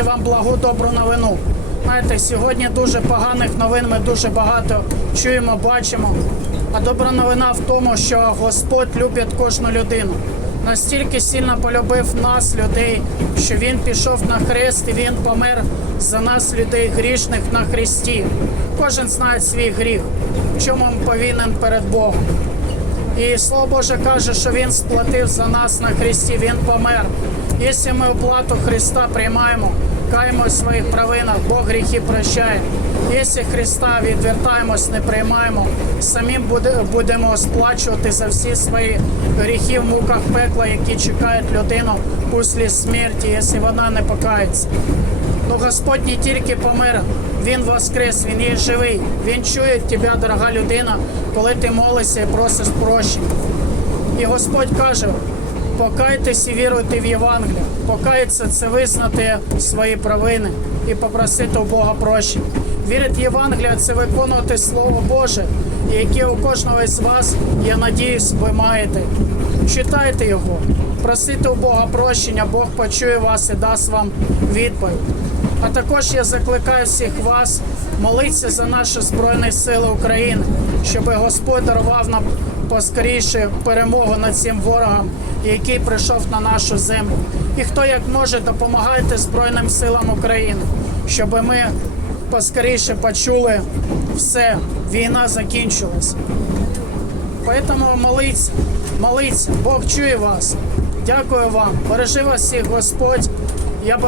сказати вам благу добру новину. Знаєте, сьогодні дуже поганих новин ми дуже багато чуємо, бачимо. А добра новина в тому, що Господь любить кожну людину. Настільки сильно полюбив нас, людей, що Він пішов на хрест і Він помер за нас, людей грішних на хресті. Кожен знає свій гріх, в чому він повинен перед Богом. І слово Боже каже, що Він сплатив за нас на хресті, Він помер. Якщо ми оплату Христа приймаємо, каємо в своїх провинах, Бог гріхи прощає. Якщо Христа відвертаємось, не приймаємо, буде- будемо сплачувати за всі свої гріхи в муках пекла, які чекають людину після смерті, якщо вона не покається. Ну Господь не тільки помер, Він воскрес, Він є живий. Він чує тебе, дорога людина, коли ти молишся і просиш прощення. І Господь каже: покайтесь і віруйте в Євангеліє. Покаятися це визнати свої провини і попросити у Бога прощення. Вірити в Євангеліє це виконувати Слово Боже, яке у кожного із вас, я надіюсь, ви маєте. Читайте його, просите у Бога прощення, Бог почує вас і дасть вам відповідь. А також я закликаю всіх вас молитися за наші Збройні Сили України, щоб Господь дарував нам поскоріше перемогу над цим ворогом, який прийшов на нашу землю. І хто як може, допомагайте Збройним силам України, щоб ми поскоріше почули все, війна закінчилась. Поэтому моліться, моліться, Бог чує вас. Дякую вам. Бережи вас всіх Господь. Я